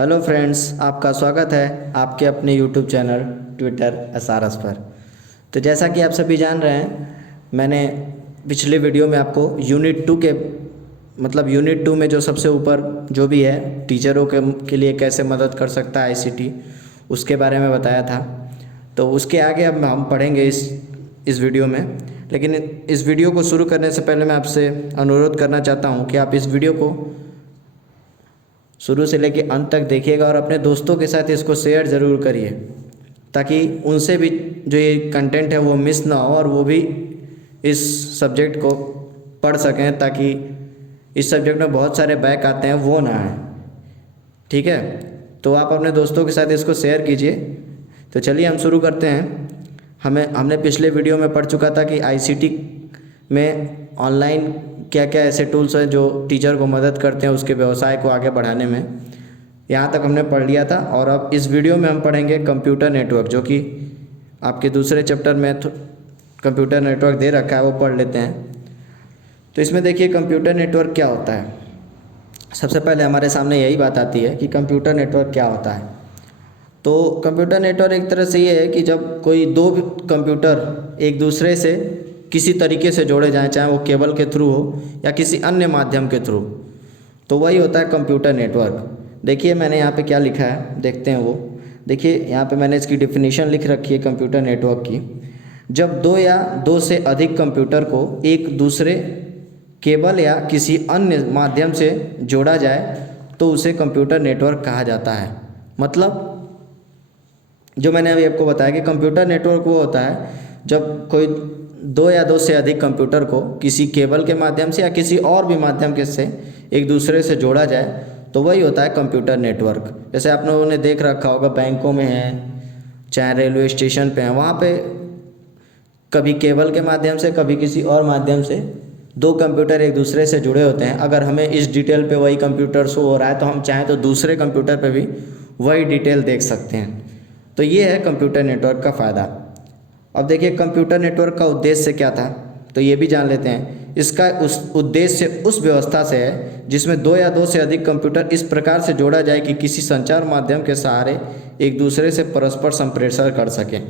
Hello friends, आपका स्वागत है आपके अपने यूट्यूब चैनल ट्विटर एसआरएस पर। तो जैसा कि आप सभी जान रहे हैं, मैंने पिछले वीडियो में आपको यूनिट 2 के यूनिट 2 में जो सबसे ऊपर जो भी है टीचरों के लिए कैसे मदद कर सकता है आईसीटी, उसके बारे में बताया था। तो उसके आगे अब हम पढ़ेंगे इस वीडियो में। लेकिन इस वीडियो को शुरू करने से पहले मैं आपसे अनुरोध करना चाहता हूँ कि आप इस वीडियो को शुरू से लेकर अंत तक देखिएगा और अपने दोस्तों के साथ इसको शेयर ज़रूर करिए, ताकि उनसे भी जो ये कंटेंट है वो मिस ना हो और वो भी इस सब्जेक्ट को पढ़ सकें, ताकि इस सब्जेक्ट में बहुत सारे बैक आते हैं वो ना आए। ठीक है, तो आप अपने दोस्तों के साथ इसको शेयर कीजिए। तो चलिए हम शुरू करते हैं। हमने पिछले वीडियो में पढ़ चुका था कि आईसीटी में ऑनलाइन क्या क्या ऐसे टूल्स हैं जो टीचर को मदद करते हैं उसके व्यवसाय को आगे बढ़ाने में। यहाँ तक हमने पढ़ लिया था और अब इस वीडियो में हम पढ़ेंगे कंप्यूटर नेटवर्क, जो कि आपके दूसरे चैप्टर में कंप्यूटर नेटवर्क दे रखा है, वो पढ़ लेते हैं। तो इसमें देखिए कंप्यूटर नेटवर्क क्या होता है। सबसे पहले हमारे सामने यही बात आती है कि कंप्यूटर नेटवर्क क्या होता है। तो कंप्यूटर नेटवर्क एक तरह से ये है कि जब कोई दो कंप्यूटर एक दूसरे से किसी तरीके से जोड़े जाएं, चाहे वो केबल के थ्रू हो या किसी अन्य माध्यम के थ्रू, तो वही होता है कंप्यूटर नेटवर्क। देखिए मैंने यहाँ पे क्या लिखा है, देखते हैं वो। देखिए यहाँ पे मैंने इसकी डेफिनेशन लिख रखी है कंप्यूटर नेटवर्क की। जब दो या दो से अधिक कंप्यूटर को एक दूसरे केबल या किसी अन्य माध्यम से जोड़ा जाए तो उसे कंप्यूटर नेटवर्क कहा जाता है। मतलब जो मैंने अभी आपको बताया कि कंप्यूटर नेटवर्क वो होता है जब कोई दो या दो से अधिक कंप्यूटर को किसी केबल के माध्यम से या किसी और भी माध्यम के से एक दूसरे से जोड़ा जाए, तो वही होता है कंप्यूटर नेटवर्क। जैसे आप लोगों ने देख रखा होगा, बैंकों में है चाहे रेलवे स्टेशन पे हैं, वहाँ पे कभी केबल के माध्यम से कभी किसी और माध्यम से दो कंप्यूटर एक दूसरे से जुड़े होते हैं। अगर हमें इस डिटेल पे वही कंप्यूटर शो हो रहा है तो हम चाहें तो दूसरे कंप्यूटर पे भी वही डिटेल देख सकते हैं। तो ये है कंप्यूटर नेटवर्क का फ़ायदा। अब देखिए कंप्यूटर नेटवर्क का उद्देश्य क्या था, तो ये भी जान लेते हैं। इसका उस उद्देश्य उस व्यवस्था से है जिसमें दो या दो से अधिक कंप्यूटर इस प्रकार से जोड़ा जाए कि किसी संचार माध्यम के सहारे एक दूसरे से परस्पर संप्रेषण कर सकें।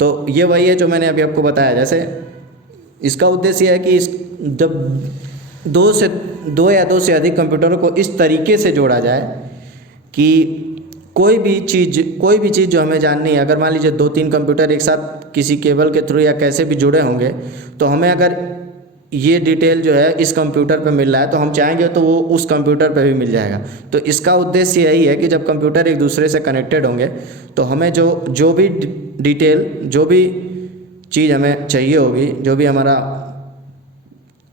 तो ये वही है जो मैंने अभी आपको बताया। जैसे इसका उद्देश्य है कि जब दो या दो से अधिक कंप्यूटरों को इस तरीके से जोड़ा जाए कि कोई भी चीज़ जो हमें जाननी है, अगर मान लीजिए दो तीन कंप्यूटर एक साथ किसी केबल के थ्रू या कैसे भी जुड़े होंगे, तो हमें अगर ये डिटेल जो है इस कंप्यूटर पे मिल रहा है तो हम चाहेंगे तो वो उस कंप्यूटर पे भी मिल जाएगा। तो इसका उद्देश्य यही है कि जब कंप्यूटर एक दूसरे से कनेक्टेड होंगे तो हमें जो भी डिटेल, जो भी चीज़ हमें चाहिए होगी, जो भी हमारा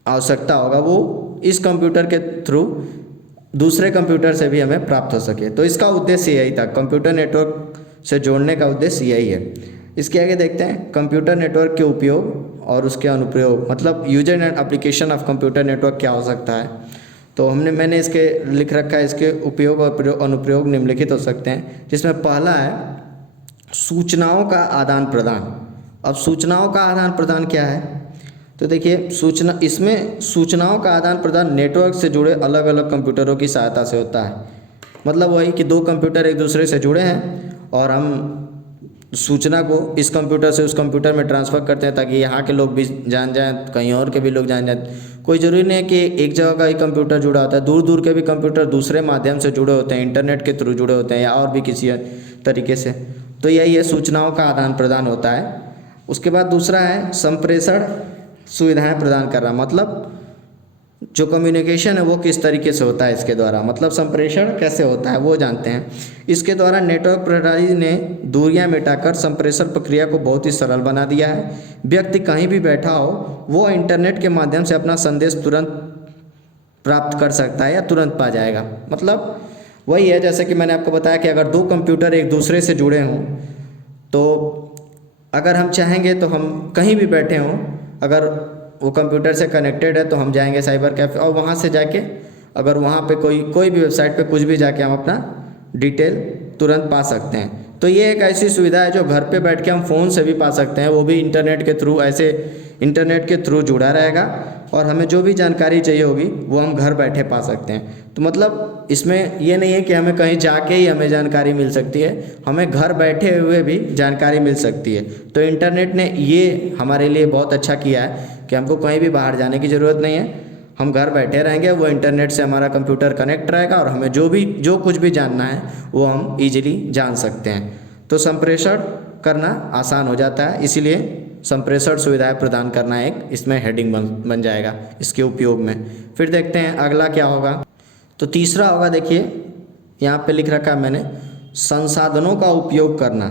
आवश्यकता होगा, वो इस कंप्यूटर के थ्रू दूसरे कंप्यूटर से भी हमें प्राप्त हो सके। तो इसका उद्देश्य यही था, कंप्यूटर नेटवर्क से जोड़ने का उद्देश्य यही है। इसके आगे देखते हैं कंप्यूटर नेटवर्क के उपयोग और उसके अनुप्रयोग, मतलब user and application of computer network क्या हो सकता है। तो मैंने इसके लिख रखा है, इसके उपयोग और अनुप्रयोग निम्नलिखित हो सकते हैं, जिसमें पहला है सूचनाओं का आदान प्रदान। अब सूचनाओं का आदान प्रदान क्या है, तो देखिए सूचनाओं का आदान प्रदान नेटवर्क से जुड़े अलग अलग कंप्यूटरों की सहायता से होता है। मतलब वही कि दो कंप्यूटर एक दूसरे से जुड़े हैं और हम सूचना को इस कंप्यूटर से उस कंप्यूटर में ट्रांसफ़र करते हैं ताकि यहाँ के लोग भी जान जाएं, कहीं और के भी लोग जान जाएं। कोई ज़रूरी नहीं है कि एक जगह का ही कंप्यूटर जुड़ा होता है, दूर दूर के भी कंप्यूटर दूसरे माध्यम से जुड़े होते हैं, इंटरनेट के थ्रू जुड़े होते हैं या और भी किसी तरीके से। तो यही है, सूचनाओं का आदान प्रदान होता है। उसके बाद दूसरा है संप्रेषण सुविधाएं प्रदान कर रहा, मतलब जो कम्युनिकेशन है वो किस तरीके से होता है इसके द्वारा, मतलब संप्रेषण कैसे होता है वो जानते हैं। इसके द्वारा नेटवर्क प्रणाली ने दूरियां मिटाकर संप्रेषण प्रक्रिया को बहुत ही सरल बना दिया है। व्यक्ति कहीं भी बैठा हो वो इंटरनेट के माध्यम से अपना संदेश तुरंत प्राप्त कर सकता है या तुरंत पा जाएगा। मतलब वही है, जैसे कि मैंने आपको बताया कि अगर दो कंप्यूटर एक दूसरे से जुड़े हों तो अगर हम चाहेंगे तो हम कहीं भी बैठे हों, अगर वो कंप्यूटर से कनेक्टेड है तो हम जाएंगे साइबर कैफ़े और वहाँ से जाके अगर वहाँ पे कोई भी वेबसाइट पे कुछ भी जाके हम अपना डिटेल तुरंत पा सकते हैं। तो ये एक ऐसी सुविधा है जो घर पे बैठ के हम फ़ोन से भी पा सकते हैं, वो भी इंटरनेट के थ्रू। ऐसे इंटरनेट के थ्रू जुड़ा रहेगा और हमें जो भी जानकारी चाहिए होगी वो हम घर बैठे पा सकते हैं। तो मतलब इसमें ये नहीं है कि हमें कहीं जाके ही हमें जानकारी मिल सकती है, हमें घर बैठे हुए भी जानकारी मिल सकती है। तो इंटरनेट ने ये हमारे लिए बहुत अच्छा किया है कि हमको कहीं भी बाहर जाने की ज़रूरत नहीं है, हम घर बैठे रहेंगे, वो इंटरनेट से हमारा कंप्यूटर कनेक्ट रहेगा और हमें जो कुछ भी जानना है वो हम ईजिली जान सकते हैं। तो संप्रेषण करना आसान हो जाता है, इसीलिए संप्रेषण सुविधाएं प्रदान करना एक इसमें हेडिंग बन जाएगा इसके उपयोग में। फिर देखते हैं अगला क्या होगा। तो तीसरा होगा, देखिए यहाँ पे लिख रखा है मैंने, संसाधनों का उपयोग करना।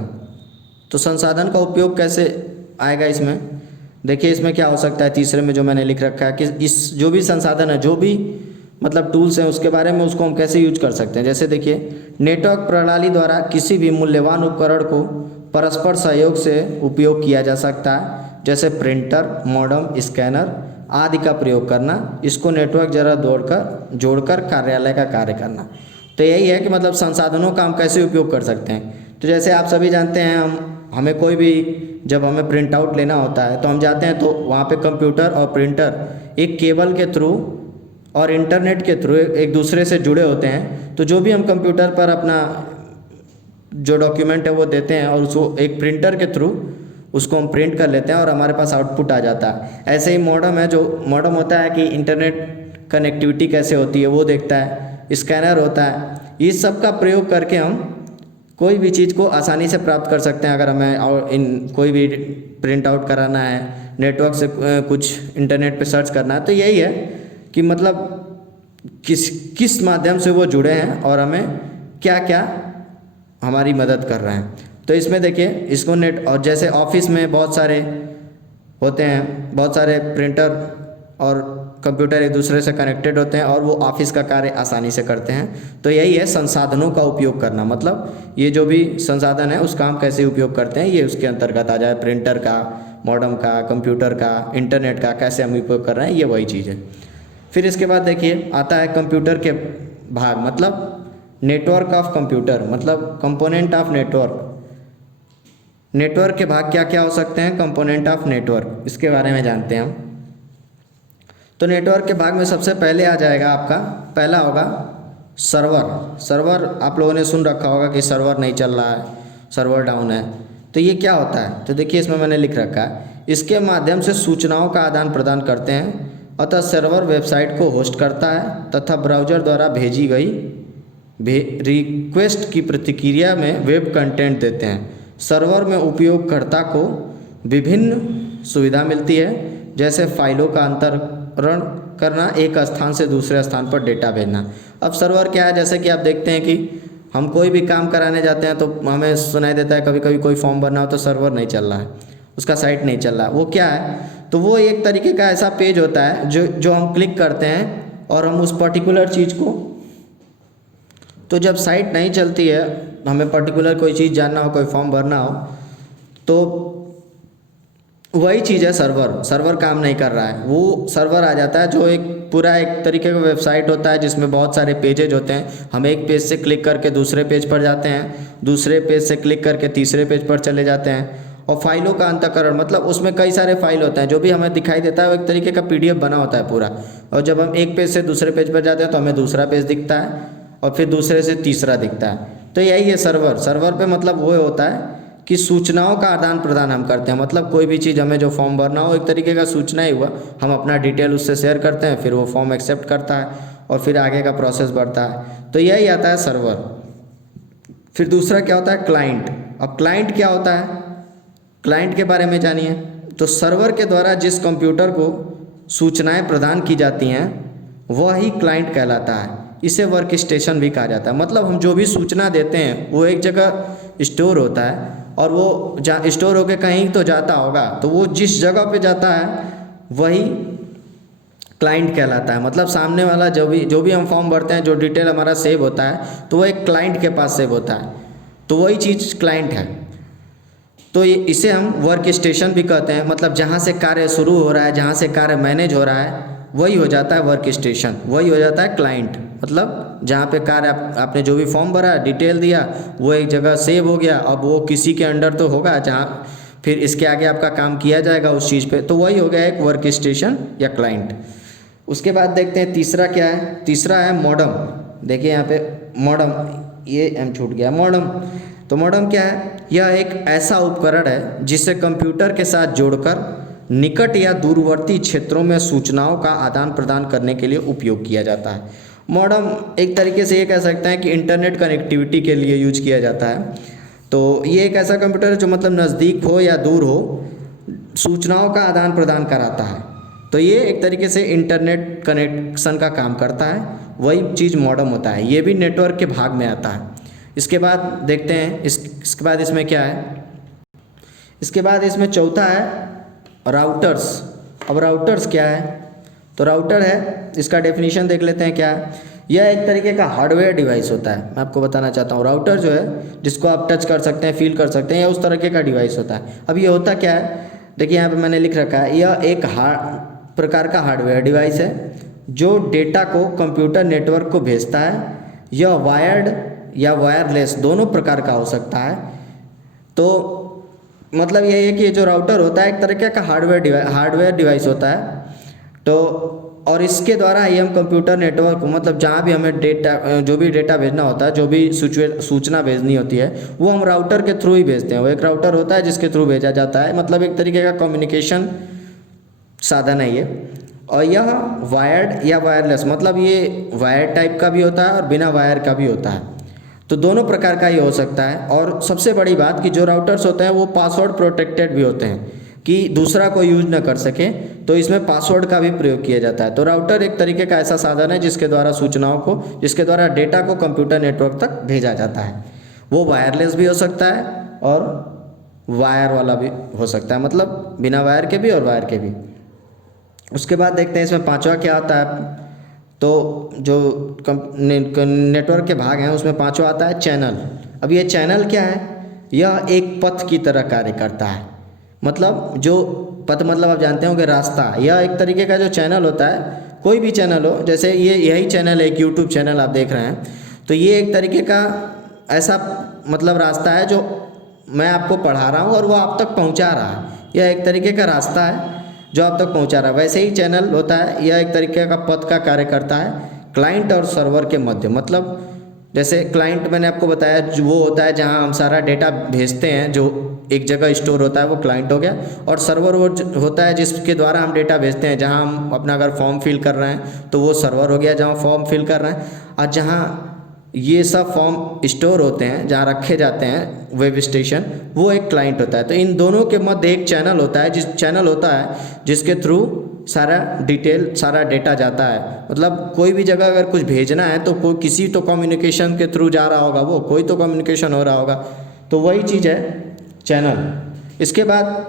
तो संसाधन का उपयोग कैसे आएगा इसमें, देखिए इसमें क्या हो सकता है तीसरे में जो मैंने लिख रखा है कि इस जो भी संसाधन है, जो भी मतलब टूल्स हैं उसके बारे में, उसको हम कैसे यूज कर सकते हैं। जैसे देखिए नेटवर्क प्रणाली द्वारा किसी भी मूल्यवान उपकरण को परस्पर सहयोग से उपयोग किया जा सकता है, जैसे प्रिंटर, मॉडेम, स्कैनर आदि का प्रयोग करना, इसको नेटवर्क जरा जोड़कर कार्यालय का कार्य करना। तो यही है कि मतलब संसाधनों का हम कैसे उपयोग कर सकते हैं। तो जैसे आप सभी जानते हैं, हमें कोई भी जब हमें प्रिंट आउट लेना होता है तो हम जाते हैं तो वहाँ पे कंप्यूटर और प्रिंटर एक केबल के थ्रू और इंटरनेट के थ्रू एक दूसरे से जुड़े होते हैं। तो जो भी हम कंप्यूटर पर अपना जो डॉक्यूमेंट है वो देते हैं और उसको एक प्रिंटर के थ्रू उसको हम प्रिंट कर लेते हैं और हमारे पास आउटपुट आ जाता है। ऐसे ही मॉडेम है, जो मॉडेम होता है कि इंटरनेट कनेक्टिविटी कैसे होती है वो देखता है। स्कैनर होता है, इस सब का प्रयोग करके हम कोई भी चीज़ को आसानी से प्राप्त कर सकते हैं। अगर हमें कोई भी प्रिंट आउट कराना है, नेटवर्क से कुछ इंटरनेट पे सर्च करना है, तो यही है कि मतलब किस माध्यम से वो जुड़े हैं और हमें क्या क्या हमारी मदद कर रहे हैं। तो इसमें देखिए इसको नेट, और जैसे ऑफिस में बहुत सारे होते हैं, बहुत सारे प्रिंटर और कंप्यूटर एक दूसरे से कनेक्टेड होते हैं और वो ऑफिस का कार्य आसानी से करते हैं। तो यही है संसाधनों का उपयोग करना, मतलब ये जो भी संसाधन है उसका हम कैसे उपयोग करते हैं ये उसके अंतर्गत आ जाए। प्रिंटर का, मॉडेम का, कंप्यूटर का, इंटरनेट का कैसे हम उपयोग कर रहे हैं, ये वही चीज़ है। फिर इसके बाद देखिए आता है कंप्यूटर के भाग, मतलब नेटवर्क ऑफ कंप्यूटर, मतलब कंपोनेंट ऑफ नेटवर्क। नेटवर्क के भाग क्या क्या हो सकते हैं, कंपोनेंट ऑफ नेटवर्क, इसके बारे में जानते हैं हम। तो नेटवर्क के भाग में सबसे पहले आ जाएगा आपका, पहला होगा सर्वर। सर्वर आप लोगों ने सुन रखा होगा कि सर्वर नहीं चल रहा है, सर्वर डाउन है। तो ये क्या होता है, तो देखिए इसमें मैंने लिख रखा है, इसके माध्यम से सूचनाओं का आदान प्रदान करते हैं। अतः सर्वर वेबसाइट को होस्ट करता है तथा ब्राउज़र द्वारा भेजी गई रिक्वेस्ट की प्रतिक्रिया में वेब कंटेंट देते हैं। सर्वर में उपयोगकर्ता को विभिन्न सुविधा मिलती है, जैसे फाइलों का अंतरण करना, एक स्थान से दूसरे स्थान पर डेटा भेजना। अब सर्वर क्या है, जैसे कि आप देखते हैं कि हम कोई भी काम कराने जाते हैं तो हमें सुनाई देता है कभी कभी कोई फॉर्म भरना हो तो सर्वर नहीं चल रहा है, उसका साइट नहीं चल रहा है। वो क्या है, तो वो एक तरीके का ऐसा पेज होता है जो हम क्लिक करते हैं और हम उस पर्टिकुलर चीज़ को, तो जब साइट नहीं चलती है, हमें पर्टिकुलर कोई चीज़ जानना हो, कोई फॉर्म भरना हो, तो वही चीज़ है सर्वर। सर्वर काम नहीं कर रहा है, वो सर्वर आ जाता है जो एक पूरा एक तरीके का वेबसाइट होता है जिसमें बहुत सारे पेजेज होते हैं। हम एक पेज से क्लिक करके दूसरे पेज पर जाते हैं, दूसरे पेज से क्लिक करके तीसरे पेज पर चले जाते हैं। और फाइलों का अंतःकरण, मतलब उसमें कई सारे फाइल होते हैं, जो भी हमें दिखाई देता है वो एक तरीके का PDF बना होता है पूरा। और जब हम एक पेज से दूसरे पेज पर जाते हैं तो हमें दूसरा पेज दिखता है और फिर दूसरे से तीसरा दिखता है। तो यही है सर्वर। सर्वर पे मतलब वो होता है कि सूचनाओं का आदान प्रदान हम करते हैं, मतलब कोई भी चीज़ हमें जो फॉर्म भरना हो, एक तरीके का सूचना ही हुआ, हम अपना डिटेल उससे शेयर करते हैं, फिर वो फॉर्म एक्सेप्ट करता है और फिर आगे का प्रोसेस बढ़ता है। तो यही आता है सर्वर। फिर दूसरा क्या होता है, क्लाइंट। अब क्लाइंट क्या होता है, क्लाइंट के बारे में जानिए। तो सर्वर के द्वारा जिस कंप्यूटर को सूचनाएं प्रदान की जाती हैं वही क्लाइंट कहलाता है। इसे वर्क स्टेशन भी कहा जाता है, मतलब हम जो भी सूचना देते हैं वो एक जगह स्टोर होता है और वो स्टोर होकर कहीं तो जाता होगा, तो वो जिस जगह पे जाता है वही क्लाइंट कहलाता है। मतलब सामने वाला जो भी हम फॉर्म भरते हैं, जो डिटेल हमारा सेव होता है, तो वो एक क्लाइंट के पास सेव होता है, तो वही चीज़ क्लाइंट है। तो इसे हम वर्क स्टेशन भी कहते हैं, मतलब जहाँ से कार्य शुरू हो रहा है, जहाँ से कार्य मैनेज हो रहा है, वही हो जाता है वर्क स्टेशन, वही हो जाता है क्लाइंट। मतलब जहाँ पे कार्य आपने जो भी फॉर्म भरा, डिटेल दिया, वो एक जगह सेव हो गया। अब वो किसी के अंडर तो होगा, जहाँ फिर इसके आगे आपका काम किया जाएगा उस चीज़ पे, तो वही हो गया एक वर्क स्टेशन या क्लाइंट। उसके बाद देखते हैं तीसरा क्या है। तीसरा है मॉडम। देखिए यहाँ पे मॉडम, ये एम छूट गया, मॉडम। तो मॉडम क्या है, यह एक ऐसा उपकरण है जिसे कंप्यूटर के साथ जोड़कर निकट या दूरवर्ती क्षेत्रों में सूचनाओं का आदान प्रदान करने के लिए उपयोग किया जाता है। मॉडम एक तरीके से ये कह सकते हैं कि इंटरनेट कनेक्टिविटी के लिए यूज किया जाता है। तो ये एक ऐसा कंप्यूटर है जो मतलब नज़दीक हो या दूर हो, सूचनाओं का आदान प्रदान कराता है। तो ये एक तरीके से इंटरनेट कनेक्शन का काम करता है, वही चीज़ मॉडम होता है। ये भी नेटवर्क के भाग में आता है। इसके बाद देखते हैं इसके बाद इसमें क्या है। इसके बाद इसमें चौथा है राउटर्स। अब राउटर्स क्या है, तो राउटर है, इसका डेफिनेशन देख लेते हैं क्या है। यह एक तरीके का हार्डवेयर डिवाइस होता है। मैं आपको बताना चाहता हूँ, राउटर जो है जिसको आप टच कर सकते हैं, फील कर सकते हैं, या उस तरीके का डिवाइस होता है। अब ये होता क्या है, देखिए यहाँ पे मैंने लिख रखा है, यह एक प्रकार का हार्डवेयर डिवाइस है जो डेटा को कंप्यूटर नेटवर्क को भेजता है। यह वायर्ड या वायरलेस दोनों प्रकार का हो सकता है। तो मतलब यही है कि ये जो राउटर होता है एक तरीके का हार्डवेयर डिवाइस होता है। तो और इसके द्वारा ही हम कंप्यूटर नेटवर्क मतलब जहाँ भी हमें डेटा, जो भी डेटा भेजना होता है, जो भी सूचना भेजनी होती है, वो हम राउटर के थ्रू ही भेजते हैं। वो एक राउटर होता है जिसके थ्रू भेजा जाता है, मतलब एक तरीके का कम्युनिकेशन साधन है ये। और यह वायर्ड या वायरलेस, मतलब ये वायर टाइप का भी होता है और बिना वायर का भी होता है। तो दोनों प्रकार का ये हो सकता है। और सबसे बड़ी बात कि जो राउटर्स होते हैं वो पासवर्ड प्रोटेक्टेड भी होते हैं कि दूसरा कोई यूज ना कर सके, तो इसमें पासवर्ड का भी प्रयोग किया जाता है। तो राउटर एक तरीके का ऐसा साधन है जिसके द्वारा सूचनाओं को, जिसके द्वारा डेटा को कंप्यूटर नेटवर्क तक भेजा जाता है। वो वायरलेस भी हो सकता है और वायर वाला भी हो सकता है, मतलब बिना वायर के भी और वायर के भी। उसके बाद देखते हैं इसमें पांचवा क्या आता है। तो जो नेटवर्क के भाग हैं उसमें पांचवा आता है चैनल। अब ये चैनल क्या है, यह एक पथ की तरह कार्य करता है। मतलब जो पथ, मतलब आप जानते होंगे रास्ता, यह एक तरीके का जो चैनल होता है, कोई भी चैनल हो, जैसे ये यही चैनल है, एक यूट्यूब चैनल आप देख रहे हैं, तो ये एक तरीके का ऐसा मतलब रास्ता है जो मैं आपको पढ़ा रहा हूँ और वो आप तक पहुँचा रहा है। यह एक तरीके का रास्ता है जो आप तक पहुंचा रहा है। वैसे ही चैनल होता है, यह एक तरीके का पथ का कार्य करता है क्लाइंट और सर्वर के मध्य। मतलब जैसे क्लाइंट मैंने आपको बताया जो वो होता है जहां हम सारा डेटा भेजते हैं, जो एक जगह स्टोर होता है, वो क्लाइंट हो गया। और सर्वर वो होता है जिसके द्वारा हम डेटा भेजते हैं, जहां हम अपना अगर फॉर्म फिल कर रहे हैं तो वो सर्वर हो गया जहाँ फॉर्म फिल कर रहे हैं। और जहाँ ये सब फॉर्म स्टोर होते हैं, जहाँ रखे जाते हैं वेब स्टेशन, वो एक क्लाइंट होता है। तो इन दोनों के मध्य एक चैनल होता है, चैनल होता है जिसके थ्रू सारा डिटेल, सारा डेटा जाता है। मतलब कोई भी जगह अगर कुछ भेजना है तो कोई किसी तो कम्युनिकेशन के थ्रू जा रहा होगा, वो कोई तो कम्युनिकेशन हो रहा होगा, तो वही चीज़ है चैनल। इसके बाद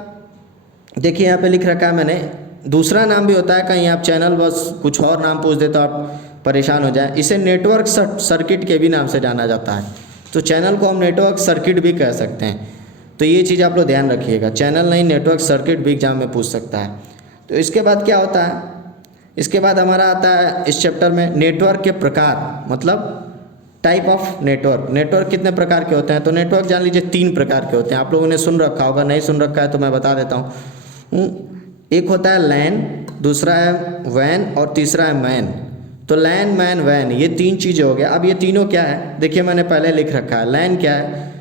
देखिए यहाँ पे लिख रखा है मैंने, दूसरा नाम भी होता है, कहीं आप चैनल बस कुछ और नाम पूछ दे तो आप परेशान हो जाए। इसे नेटवर्क सर्किट के भी नाम से जाना जाता है। तो चैनल को हम नेटवर्क सर्किट भी कह सकते हैं। तो ये चीज़ आप लोग ध्यान रखिएगा, चैनल नहीं नेटवर्क सर्किट भी एग्जाम में पूछ सकता है। तो इसके बाद क्या होता है, इसके बाद हमारा आता है इस चैप्टर में नेटवर्क के प्रकार, मतलब टाइप ऑफ नेटवर्क। नेटवर्क कितने प्रकार के होते हैं, तो नेटवर्क जान लीजिए 3 प्रकार के होते हैं। आप लोगों ने सुन रखा होगा, नहीं सुन रखा है तो मैं बता देता हूँ। एक होता है लैन, दूसरा है वैन और तीसरा है मैन। तो लैन, मैन, वैन, ये 3 चीज़ें हो गया। अब ये तीनों क्या है, देखिए मैंने पहले लिख रखा है। लैन क्या है,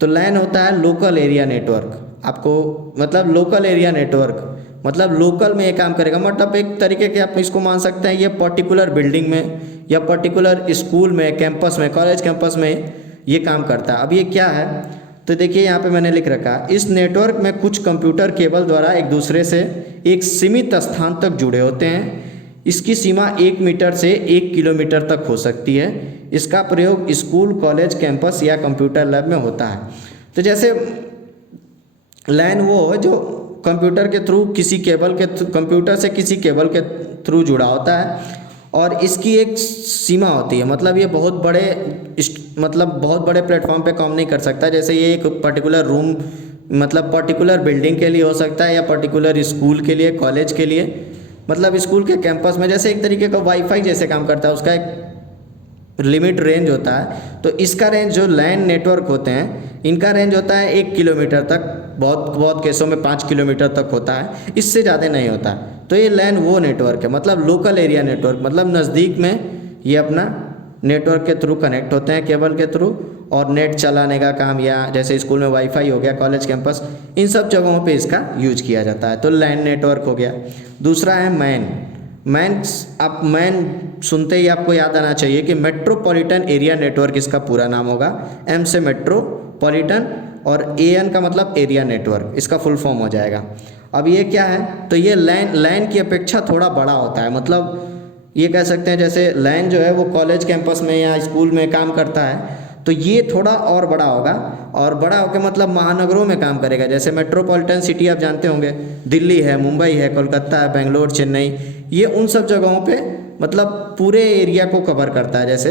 तो लैन होता है लोकल एरिया नेटवर्क। आपको मतलब लोकल एरिया नेटवर्क मतलब लोकल में ये काम करेगा। मतलब एक तरीके के आप इसको मान सकते हैं, ये पर्टिकुलर बिल्डिंग में या पर्टिकुलर स्कूल में, कैंपस में, कॉलेज कैंपस में ये काम करता है। अब ये क्या है, तो देखिए यहाँ पे मैंने लिख रखा, इस नेटवर्क में कुछ कंप्यूटर केबल द्वारा एक दूसरे से एक सीमित स्थान तक जुड़े होते हैं। इसकी सीमा 1 मीटर से 1 किलोमीटर तक हो सकती है। इसका प्रयोग स्कूल, कॉलेज, कैंपस या कंप्यूटर लैब में होता है। तो जैसे लैन वो है जो कंप्यूटर के थ्रू किसी केबल के कंप्यूटर से किसी केबल के थ्रू जुड़ा होता है और इसकी एक सीमा होती है। मतलब ये बहुत बड़े प्लेटफॉर्म पे काम नहीं कर सकता। जैसे ये एक पर्टिकुलर रूम, मतलब पर्टिकुलर बिल्डिंग के लिए हो सकता है या पर्टिकुलर स्कूल के लिए, कॉलेज के लिए, मतलब स्कूल के कैंपस में जैसे एक तरीके का वाईफाई जैसे काम करता है, उसका एक लिमिट रेंज होता है। तो इसका रेंज जो लैन नेटवर्क होते हैं, इनका रेंज होता है 1 किलोमीटर तक, बहुत बहुत केसों में 5 किलोमीटर तक होता है, इससे ज़्यादा नहीं होता। तो ये लैन वो नेटवर्क है, मतलब लोकल एरिया नेटवर्क, मतलब नज़दीक में ये अपना नेटवर्क के थ्रू कनेक्ट होते हैं, केबल के थ्रू, और नेट चलाने का काम, या जैसे स्कूल में वाईफाई हो गया, कॉलेज कैंपस, इन सब जगहों पे इसका यूज किया जाता है। तो लैन नेटवर्क हो गया। दूसरा है मैन। आप मैन सुनते ही आपको याद आना चाहिए कि मेट्रोपॉलिटन एरिया नेटवर्क इसका पूरा नाम होगा। एम से मेट्रोपॉलिटन और एन का मतलब एरिया नेटवर्क, इसका फुल फॉर्म हो जाएगा। अब ये क्या है, तो ये लैन की अपेक्षा थोड़ा बड़ा होता है, मतलब ये कह सकते हैं जैसे लैन जो है वो कॉलेज कैंपस में या स्कूल में काम करता है, तो ये थोड़ा और बड़ा होगा, और बड़ा होकर मतलब महानगरों में काम करेगा। जैसे मेट्रोपॉलिटन सिटी आप जानते होंगे, दिल्ली है, मुंबई है, कोलकाता है, बेंगलोर, चेन्नई, ये उन सब जगहों पे मतलब पूरे एरिया को कवर करता है जैसे,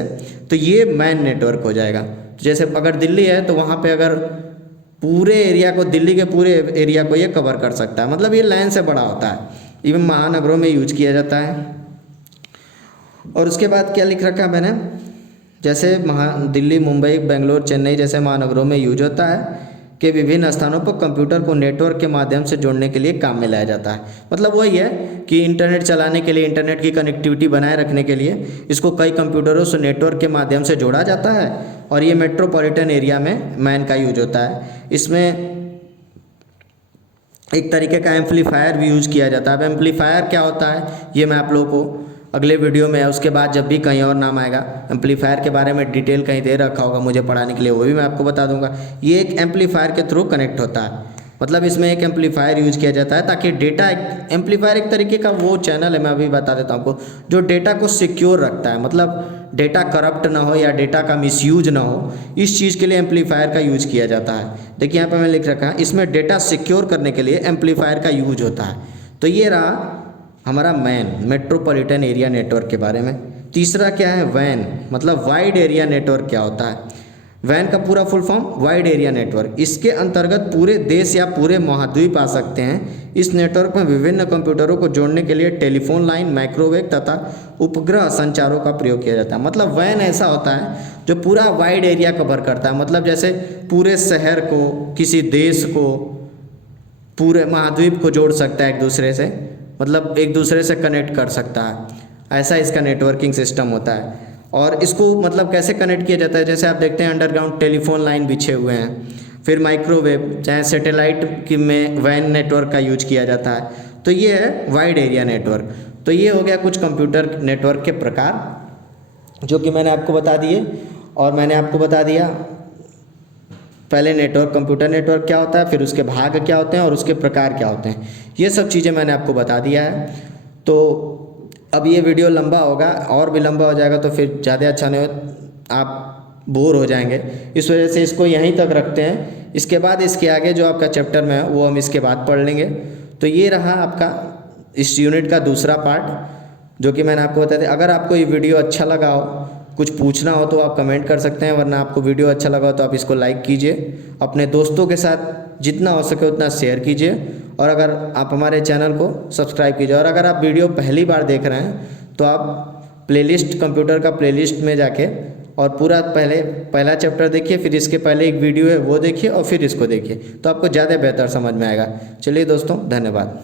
तो ये मैन नेटवर्क हो जाएगा। जैसे अगर दिल्ली है तो वहाँ पे अगर पूरे एरिया को, दिल्ली के पूरे एरिया को ये कवर कर सकता है, मतलब ये लैन से बड़ा होता है। इवन महानगरों में यूज किया जाता है। और उसके बाद क्या लिख रखा है मैंने, जैसे दिल्ली, मुंबई, बेंगलोर, चेन्नई जैसे महानगरों में यूज होता है कि विभिन्न स्थानों पर कंप्यूटर को नेटवर्क के माध्यम से जोड़ने के लिए काम में लाया जाता है। मतलब वही है कि इंटरनेट चलाने के लिए, इंटरनेट की कनेक्टिविटी बनाए रखने के लिए इसको कई कंप्यूटरों से नेटवर्क के माध्यम से जोड़ा जाता है, और ये मेट्रोपॉलिटन एरिया में मैन का यूज होता है। इसमें एक तरीके का एम्पलीफायर भी यूज किया जाता है। अब एम्पलीफायर क्या होता है ये मैं आप लोगों को अगले वीडियो में, उसके बाद जब भी कहीं और नाम आएगा, एम्पलीफायर के बारे में डिटेल कहीं दे रखा होगा मुझे पढ़ाने के लिए, वो भी मैं आपको बता दूंगा। ये एक एम्पलीफायर के थ्रू कनेक्ट होता है, मतलब इसमें एक एम्पलीफायर यूज किया जाता है ताकि डेटा, एम्पलीफायर एक तरीके का वो चैनल है, मैं अभी बता देता हूँ आपको, जो डेटा को सिक्योर रखता है, मतलब डेटा करप्ट ना हो या डेटा का मिसयूज ना हो, इस चीज़ के लिए एम्पलीफायर का यूज किया जाता है। देखिए यहाँ पर मैंने लिख रखा है, इसमें डेटा सिक्योर करने के लिए एम्पलीफायर का यूज होता है। तो ये रहा हमारा मैन, मेट्रोपॉलिटन एरिया नेटवर्क के बारे में। तीसरा क्या है, वैन, मतलब वाइड एरिया नेटवर्क क्या होता है। वैन का पूरा full form wide area network. इसके अंतर्गत पूरे देश या पूरे महाद्वीप आ सकते हैं। इस नेटवर्क में विभिन्न कंप्यूटरों को जोड़ने के लिए टेलीफोन लाइन, माइक्रोवेव तथा उपग्रह संचारों का प्रयोग किया जाता है। मतलब वैन ऐसा होता है जो पूरा वाइड एरिया कवर करता है, मतलब जैसे पूरे शहर को, किसी देश को, पूरे महाद्वीप को जोड़ सकता है एक दूसरे से, मतलब एक दूसरे से कनेक्ट कर सकता है, ऐसा इसका नेटवर्किंग सिस्टम होता है। और इसको मतलब कैसे कनेक्ट किया जाता है, जैसे आप देखते हैं अंडरग्राउंड टेलीफोन लाइन बिछे हुए हैं, फिर माइक्रोवेव, चाहे सैटेलाइट की में वैन नेटवर्क का यूज किया जाता है। तो ये है वाइड एरिया नेटवर्क। तो ये हो गया कुछ कंप्यूटर नेटवर्क के प्रकार जो कि मैंने आपको बता दिए, और मैंने आपको बता दिया पहले नेटवर्क, कंप्यूटर नेटवर्क क्या होता है, फिर उसके भाग क्या होते हैं और उसके प्रकार क्या होते हैं, ये सब चीज़ें मैंने आपको बता दिया है। तो अब ये वीडियो लंबा होगा, और भी लंबा हो जाएगा तो फिर ज़्यादा अच्छा नहीं हो, आप बोर हो जाएंगे, इस वजह से इसको यहीं तक रखते हैं। इसके बाद इसके आगे जो आपका चैप्टर में है वो हम इसके बाद पढ़ लेंगे। तो ये रहा आपका इस यूनिट का दूसरा पार्ट जो कि मैंने आपको बता दिया। अगर आपको ये वीडियो अच्छा लगा हो, कुछ पूछना हो तो आप कमेंट कर सकते हैं, वरना आपको वीडियो अच्छा लगा हो तो आप इसको लाइक कीजिए, अपने दोस्तों के साथ जितना हो सके उतना शेयर कीजिए, और अगर आप हमारे चैनल को सब्सक्राइब कीजिए। और अगर आप वीडियो पहली बार देख रहे हैं तो आप प्लेलिस्ट, कंप्यूटर का प्लेलिस्ट में जाके और पूरा पहला चैप्टर देखिए, फिर इसके पहले एक वीडियो है वो देखिए, और फिर इसको देखिए, तो आपको ज़्यादा बेहतर समझ में आएगा। चलिए दोस्तों, धन्यवाद।